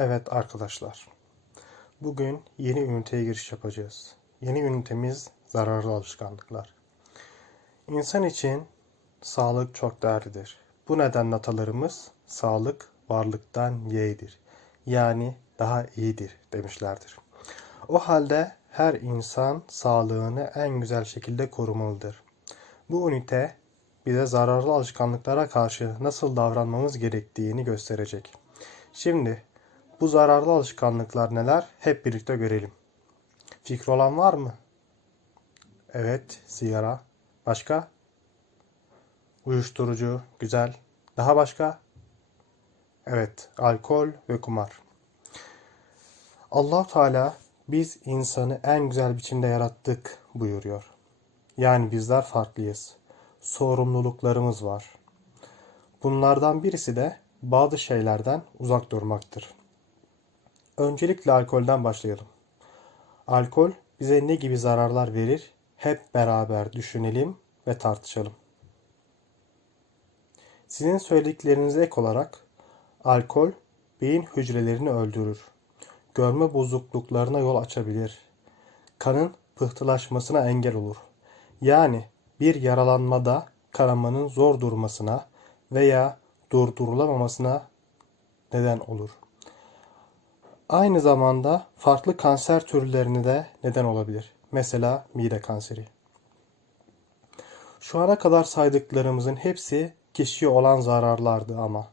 Evet arkadaşlar, bugün yeni üniteye giriş yapacağız. Yeni ünitemiz zararlı alışkanlıklar. İnsan için sağlık çok değerlidir. Bu nedenle atalarımız sağlık varlıktan yeğdir. Yani daha iyidir demişlerdir. O halde her insan sağlığını en güzel şekilde korumalıdır. Bu ünite bize zararlı alışkanlıklara karşı nasıl davranmamız gerektiğini gösterecek. Şimdi bu zararlı alışkanlıklar neler? Hep birlikte görelim. Fikri olan var mı? Evet, sigara. Başka? Uyuşturucu, güzel. Daha başka? Evet, alkol ve kumar. Allah Teala biz insanı en güzel biçimde yarattık buyuruyor. Yani bizler farklıyız. Sorumluluklarımız var. Bunlardan birisi de bazı şeylerden uzak durmaktır. Öncelikle alkolden başlayalım. Alkol bize ne gibi zararlar verir? Hep beraber düşünelim ve tartışalım. Sizin söylediklerinize ek olarak alkol beyin hücrelerini öldürür. Görme bozukluklarına yol açabilir. Kanın pıhtılaşmasına engel olur. Yani bir yaralanmada kanamanın zor durmasına veya durdurulamamasına neden olur. Aynı zamanda farklı kanser türlerine de neden olabilir. Mesela mide kanseri. Şu ana kadar saydıklarımızın hepsi kişiye olan zararlardı ama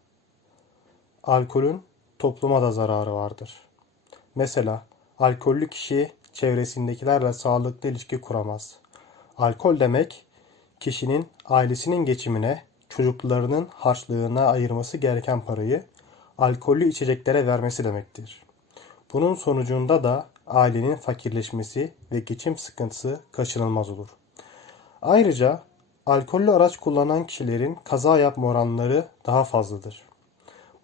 alkolün topluma da zararı vardır. Mesela alkollü kişi çevresindekilerle sağlıklı ilişki kuramaz. Alkol demek kişinin ailesinin geçimine, çocuklarının harçlığına ayırması gereken parayı alkollü içeceklere vermesi demektir. Bunun sonucunda da ailenin fakirleşmesi ve geçim sıkıntısı kaçınılmaz olur. Ayrıca alkollü araç kullanan kişilerin kaza yapma oranları daha fazladır.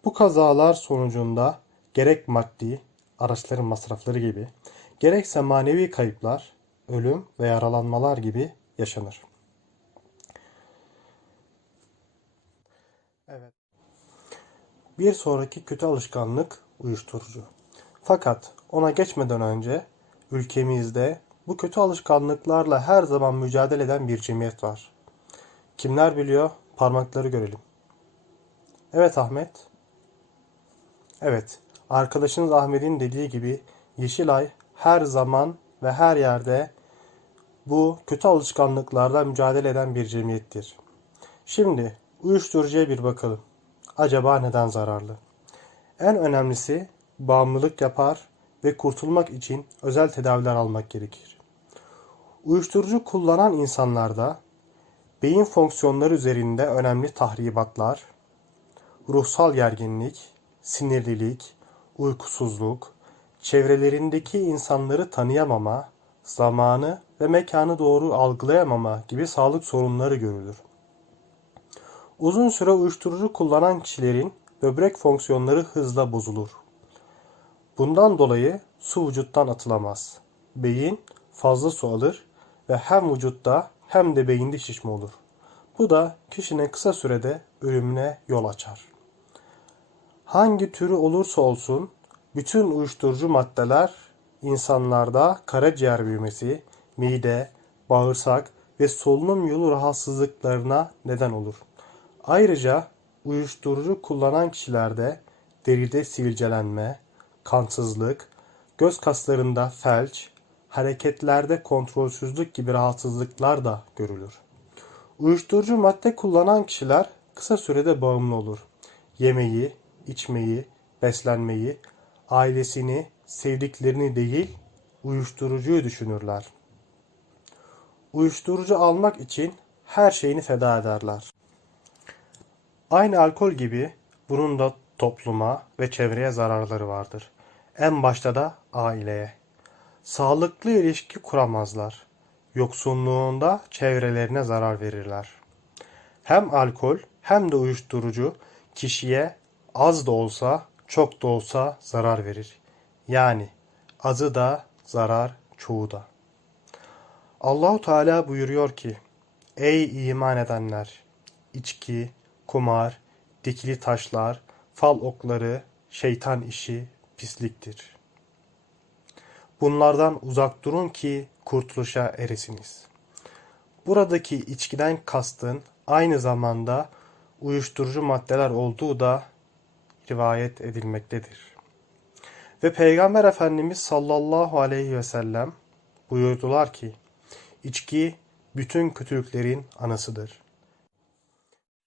Bu kazalar sonucunda gerek maddi, araçların masrafları gibi, gerekse manevi kayıplar, ölüm ve yaralanmalar gibi yaşanır. Evet. Bir sonraki kötü alışkanlık uyuşturucu. Fakat ona geçmeden önce ülkemizde bu kötü alışkanlıklarla her zaman mücadele eden bir cemiyet var. Kimler biliyor? Parmakları görelim. Evet Ahmet. Evet. Arkadaşınız Ahmet'in dediği gibi Yeşilay her zaman ve her yerde bu kötü alışkanlıklarla mücadele eden bir cemiyettir. Şimdi uyuşturucuya bir bakalım. Acaba neden zararlı? En önemlisi bağımlılık yapar ve kurtulmak için özel tedaviler almak gerekir. Uyuşturucu kullanan insanlarda beyin fonksiyonları üzerinde önemli tahribatlar, ruhsal gerginlik, sinirlilik, uykusuzluk, çevrelerindeki insanları tanıyamama, zamanı ve mekanı doğru algılayamama gibi sağlık sorunları görülür. Uzun süre uyuşturucu kullanan kişilerin böbrek fonksiyonları hızla bozulur. Bundan dolayı su vücuttan atılamaz. Beyin fazla su alır ve hem vücutta hem de beyinde şişme olur. Bu da kişinin kısa sürede ölümüne yol açar. Hangi türü olursa olsun bütün uyuşturucu maddeler insanlarda karaciğer büyümesi, mide, bağırsak ve solunum yolu rahatsızlıklarına neden olur. Ayrıca uyuşturucu kullanan kişilerde deride sivilcelenme, kansızlık, göz kaslarında felç, hareketlerde kontrolsüzlük gibi rahatsızlıklar da görülür. Uyuşturucu madde kullanan kişiler kısa sürede bağımlı olur. Yemeği, içmeyi, beslenmeyi, ailesini, sevdiklerini değil, uyuşturucuyu düşünürler. Uyuşturucu almak için her şeyini feda ederler. Aynı alkol gibi bunun da topluma ve çevreye zararları vardır. En başta da aileye. Sağlıklı ilişki kuramazlar. Yoksunluğunda çevrelerine zarar verirler. Hem alkol hem de uyuşturucu kişiye az da olsa çok da olsa zarar verir. Yani azı da zarar, çoğu da. Allahu Teala buyuruyor ki: Ey iman edenler! İçki, kumar, dikili taşlar, fal okları, şeytan işi pisliktir. Bunlardan uzak durun ki kurtuluşa eresiniz. Buradaki içkiden kastın aynı zamanda uyuşturucu maddeler olduğu da rivayet edilmektedir. Ve Peygamber Efendimiz sallallahu aleyhi ve sellem buyurdular ki, içki bütün kötülüklerin anasıdır.